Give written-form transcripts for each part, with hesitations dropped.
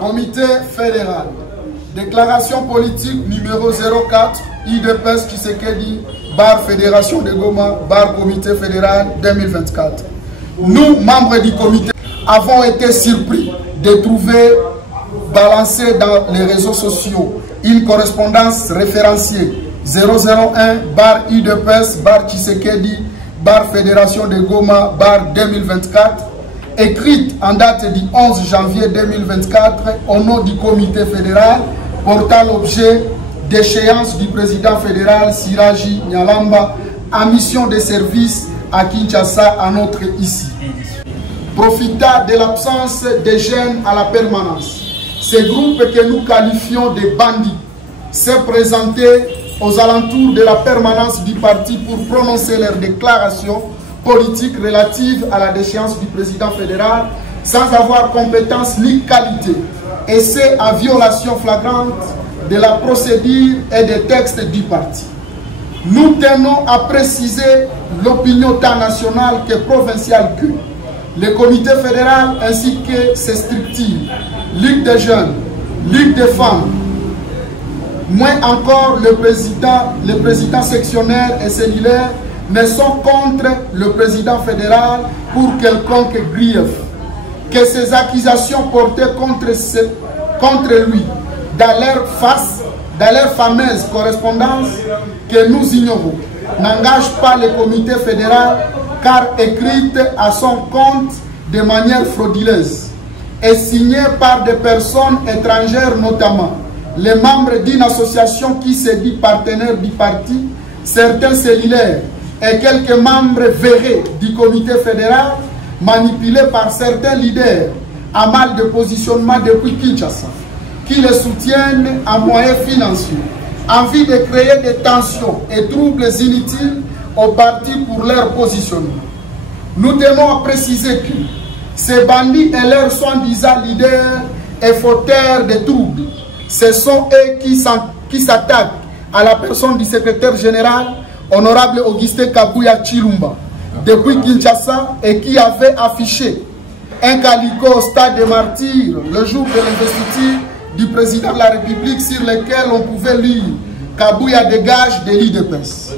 Comité fédéral. Déclaration politique numéro 04, IDPS Tshisekedi, barre Fédération de Goma, barre Comité fédéral 2024. Nous, membres du comité, avons été surpris de trouver balancé dans les réseaux sociaux une correspondance référenciée 001, barre IDPS, barre Tshisekedi, barre Fédération de Goma, barre 2024, écrite en date du 11 janvier 2024 au nom du comité fédéral portant l'objet d'échéance du président fédéral Siraji Nyalamba en mission de service à Kinshasa à notre ici. Profita de l'absence des jeunes à la permanence. Ce groupe que nous qualifions de bandits s'est présenté aux alentours de la permanence du parti pour prononcer leurs déclarations politique relative à la déchéance du président fédéral sans avoir compétence ni qualité, et c'est en violation flagrante de la procédure et des textes du parti. Nous tenons à préciser l'opinion tant nationale que provinciale que le comité fédéral ainsi que ses structures, Ligue des jeunes, Ligue des femmes, moins encore le président sectionnaire et cellulaire ne sont contre le président fédéral pour quelconque grief. Que ces accusations portées contre lui dans leur face, dans leur fameuse correspondance que nous ignorons, n'engagent pas le comité fédéral car écrite à son compte de manière frauduleuse et signée par des personnes étrangères, notamment les membres d'une association qui se dit partenaire du parti, certains cellulaires et quelques membres verrés du comité fédéral manipulés par certains leaders à mal de positionnement depuis Kinshasa, qui les soutiennent à moyens financiers, en vue de créer des tensions et troubles inutiles au parti pour leur positionnement. Nous tenons à préciser que ces bandits et leurs soi-disant leaders et fauteurs de troubles, ce sont eux qui s'attaquent à la personne du secrétaire général Honorable Augustin Kabuya Chilumba, depuis Kinshasa, et qui avait affiché un calico au stade des martyrs le jour de l'investiture du président de la République, sur lequel on pouvait lire Kabuya dégage de l'IDPS.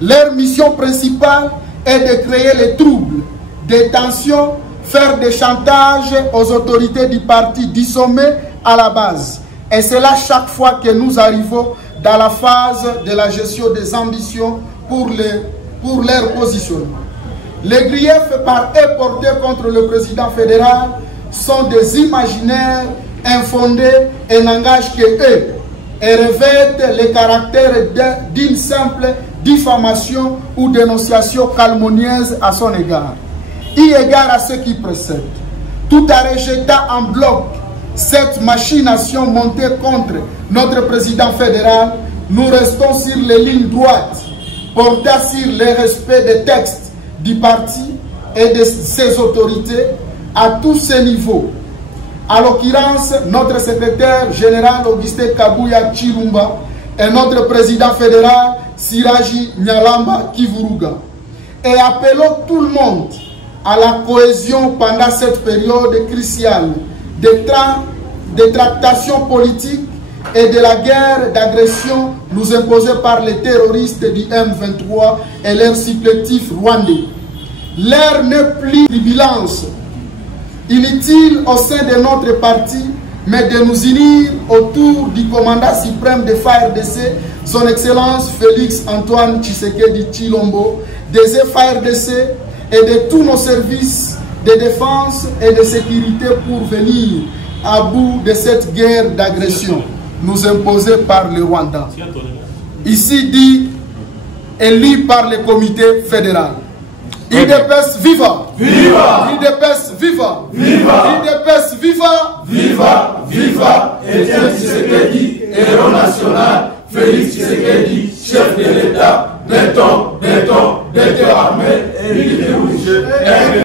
Leur mission principale est de créer les troubles, des tensions, faire des chantages aux autorités du parti du sommet à la base. Et c'est là chaque fois que nous arrivons dans la phase de la gestion des ambitions pour leur positionnement. Les griefs par eux portés contre le président fédéral sont des imaginaires infondés et n'engagent que eux et revêtent le caractère d'une simple diffamation ou dénonciation calomnieuse à son égard. Eu égard à ce qui précède, tout en rejetant en bloc cette machination montée contre notre président fédéral, nous restons sur les lignes droites, portant sur le respect des textes du parti et de ses autorités à tous ces niveaux. À l'occurrence, notre secrétaire général Augustin Kabuya Chilumba et notre président fédéral Siraji Nyalamba Kivuruga. Et appelons tout le monde à la cohésion pendant cette période cruciale des tractations politiques et de la guerre d'agression nous imposée par les terroristes du M23 et leurs supplétifs rwandais. L'heure n'est plus de violence inutile au sein de notre parti, mais de nous unir autour du commandant suprême de FARDC, son Excellence Félix Antoine Tshisekedi Tshilombo, des FARDC et de tous nos services de défense et de sécurité pour venir à bout de cette guerre d'agression nous imposée par le Rwanda. Ici dit, élu par le comité fédéral. IDPS viva! Viva! IDPS viva! Viva! IDPS viva! Viva! Viva! Étienne Tshisekedi, héros national, Félix Tshisekedi, chef de l'État, béton, armé, et rouge.